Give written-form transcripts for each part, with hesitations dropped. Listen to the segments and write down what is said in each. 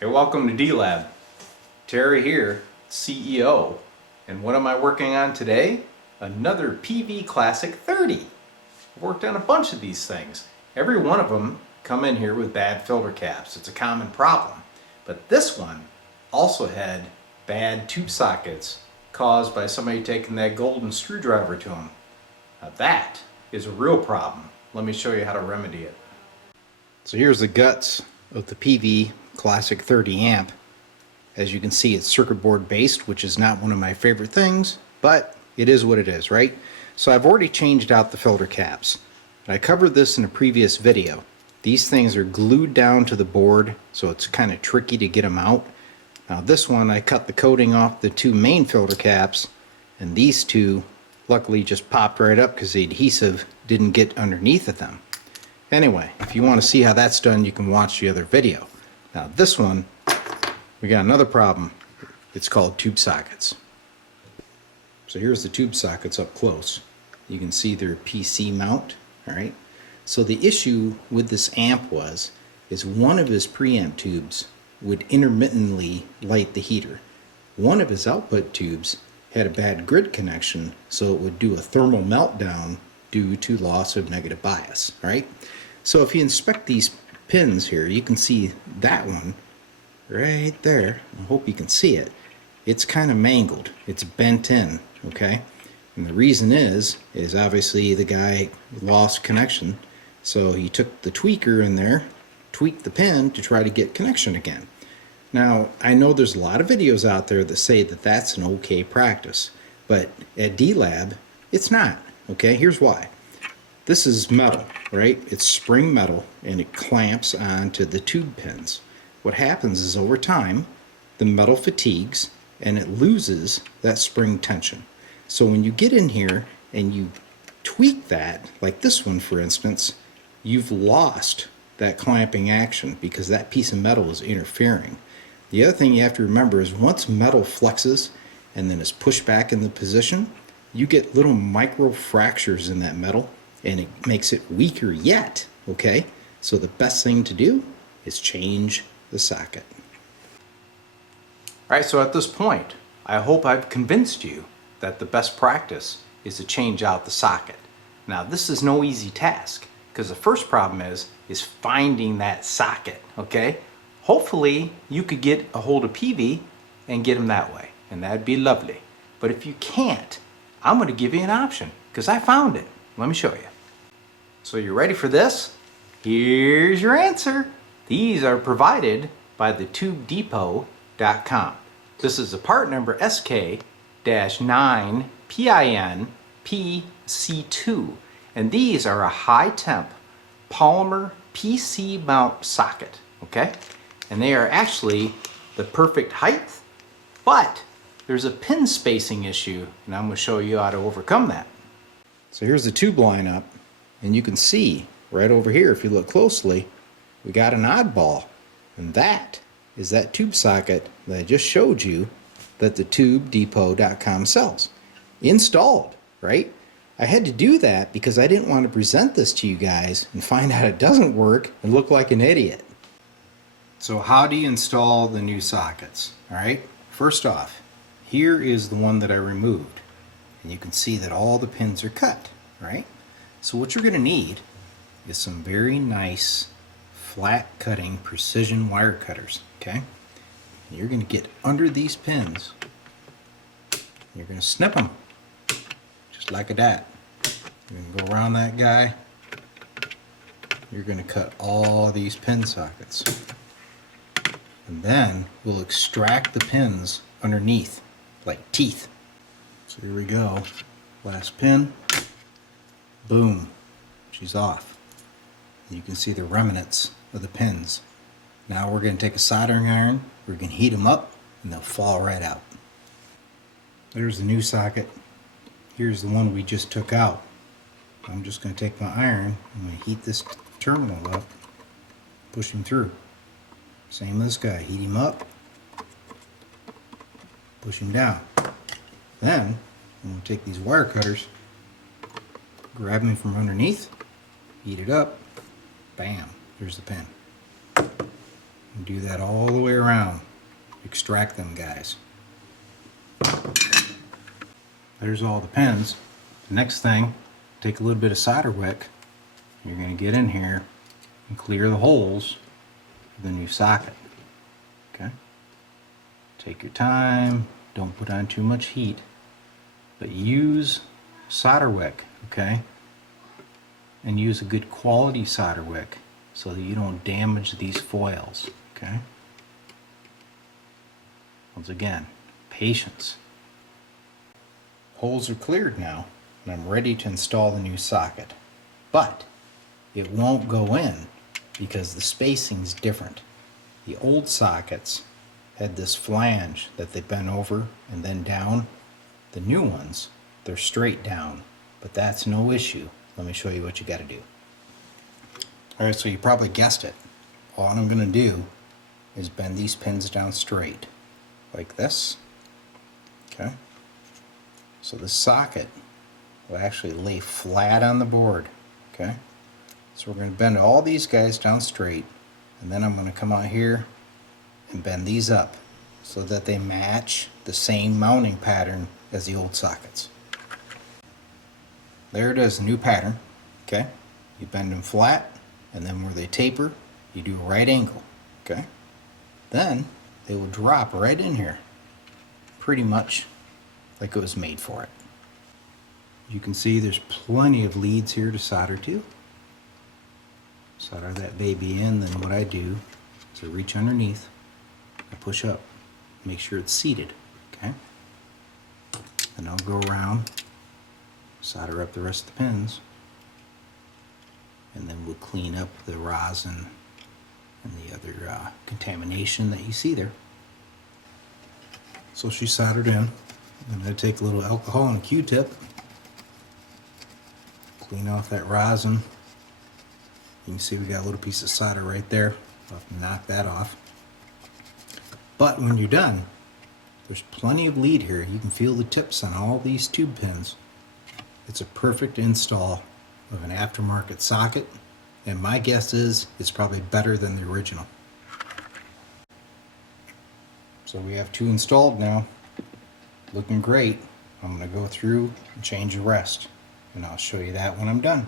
Hey, welcome to D-Lab. Terry here, CEO. And what am I working on today? Another Peavey Classic 30. I've worked on a bunch of these things. Every one of them come in here with bad filter caps. It's a common problem. But this one also had bad tube sockets caused by somebody taking that golden screwdriver to them. Now that is a real problem. Let me show you how to remedy it. So here's the guts of the Peavey Classic 30 amp. As you can see, it's circuit board based, which is not one of my favorite things, but it is what it is, right? So I've already changed out the filter caps. I covered this in a previous video. These things are glued down to the board, so it's kind of tricky to get them out. Now this one, I cut the coating off the two main filter caps, and these two luckily just popped right up because the adhesive didn't get underneath of them. Anyway, if you want to see how that's done, you can watch the other video. Now this one, we got another problem. It's called tube sockets. So here's the tube sockets up close. You can see their PC mount, all right? So the issue with this amp is one of his preamp tubes would intermittently light the heater. One of his output tubes had a bad grid connection, so it would do a thermal meltdown due to loss of negative bias, all right? So if you inspect these pins here, you can see that one right there. I hope you can see it. It's kind of mangled. It's bent in, okay? And the reason is obviously the guy lost connection, so he took the tweaker in there, tweaked the pin to try to get connection again. Now, I know there's a lot of videos out there that say that that's an okay practice, but at D-Lab, it's not, okay? Here's why. This is metal, right? It's spring metal, and it clamps onto the tube pins. What happens is over time, the metal fatigues, and it loses that spring tension. So when you get in here and you tweak that, like this one for instance, you've lost that clamping action because that piece of metal is interfering. The other thing you have to remember is once metal flexes and then is pushed back in the position, you get little micro fractures in that metal, and it makes it weaker yet, okay? So the best thing to do is change the socket. Alright, so at this point, I hope I've convinced you that the best practice is to change out the socket. Now this is no easy task, because the first problem is finding that socket, okay? Hopefully you could get a hold of Peavey and get them that way, and that'd be lovely. But if you can't, I'm going to give you an option, because I found it. Let me show you. So you ready for this? Here's your answer. These are provided by the tubedepot.com. This is the part number SK-9PIN-PC2, and these are a high temp polymer PC mount socket, okay? And they are actually the perfect height, but there's a pin spacing issue, and I'm going to show you how to overcome that. So here's the tube lineup, and you can see right over here, if you look closely, we got an oddball, and that is that tube socket that I just showed you that the tubedepot.com sells. Installed, right? I had to do that because I didn't want to present this to you guys and find out it doesn't work and look like an idiot. So how do you install the new sockets? All right, first off, here is the one that I removed, and you can see that all the pins are cut, right? So what you're going to need is some very nice flat cutting precision wire cutters, okay? And you're going to get under these pins, you're going to snip them just like that. You're going to go around that guy, you're going to cut all these pin sockets, and then we'll extract the pins underneath like teeth. So here we go, last pin, boom, she's off. You can see the remnants of the pins. Now we're going to take a soldering iron, we're going to heat them up, and they'll fall right out. There's the new socket. Here's the one we just took out. I'm just going to take my iron, I'm going to heat this terminal up, push him through. Same with this guy, heat him up, push him down. Then I'm going to take these wire cutters, grab them from underneath, heat it up, bam, there's the pin. And do that all the way around. Extract them guys. There's all the pins. The next thing, take a little bit of solder wick. You're going to get in here and clear the holes for the new socket. Okay? Take your time. Don't put on too much heat. But use solder wick, okay? And use a good quality solder wick so that you don't damage these foils, okay? Once again, patience. Holes are cleared now, and I'm ready to install the new socket. But it won't go in because the spacing's different. The old sockets had this flange that they bent over and then down. The new ones, they're straight down, but that's no issue. Let me show you what you got to do. Alright, so you probably guessed it. All I'm going to do is bend these pins down straight, like this. Okay? So the socket will actually lay flat on the board. Okay? So we're going to bend all these guys down straight, and then I'm going to come out here and bend these up so that they match the same mounting pattern as the old sockets. There it is, the new pattern. Okay? You bend them flat, and then where they taper, you do a right angle. Okay? Then they will drop right in here, pretty much like it was made for it. You can see there's plenty of leads here to solder to. Solder that baby in, then what I do is I reach underneath, I push up, make sure it's seated, okay? Then I'll go around, solder up the rest of the pins, and then we'll clean up the rosin and the other contamination that you see there. So she's soldered in, and I take a little alcohol and a Q-tip, clean off that rosin. You can see we got a little piece of solder right there. I'll have to knock that off. But when you're done, there's plenty of lead here. You can feel the tips on all these tube pins. It's a perfect install of an aftermarket socket, and my guess is it's probably better than the original. So we have two installed now. Looking great. I'm going to go through and change the rest, and I'll show you that when I'm done.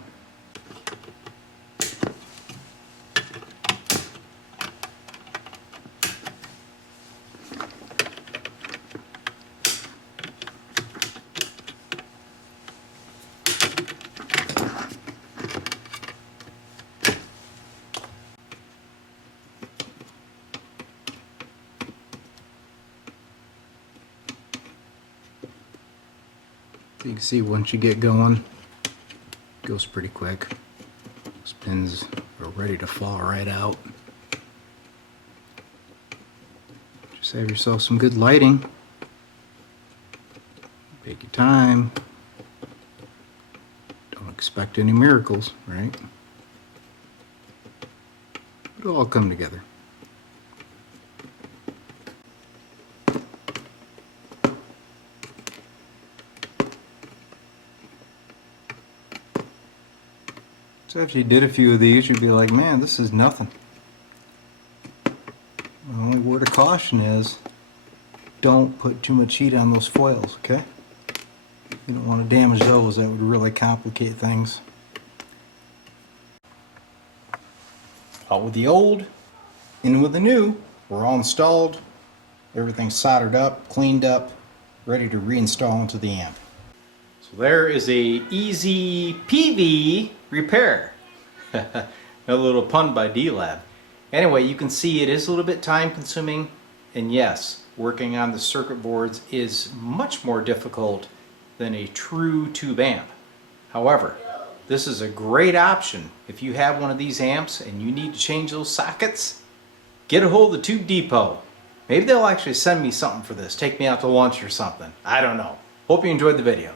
You can see once you get going, it goes pretty quick. Those pins are ready to fall right out. Just have yourself some good lighting. Take your time. Don't expect any miracles, right? It'll all come together. So if you did a few of these, you'd be like, man, this is nothing. The only word of caution is, don't put too much heat on those foils, okay? You don't want to damage those. That would really complicate things. Out with the old, in with the new. We're all installed. Everything's soldered up, cleaned up, ready to reinstall into the amp. So there is a easy Peavey repair. A little pun by D-Lab. Anyway, you can see it is a little bit time consuming, and yes, working on the circuit boards is much more difficult than a true tube amp. However, this is a great option if you have one of these amps and you need to change those sockets. Get a hold of the Tube Depot. Maybe they'll actually send me something for this, take me out to lunch or something. I don't know. Hope you enjoyed the video.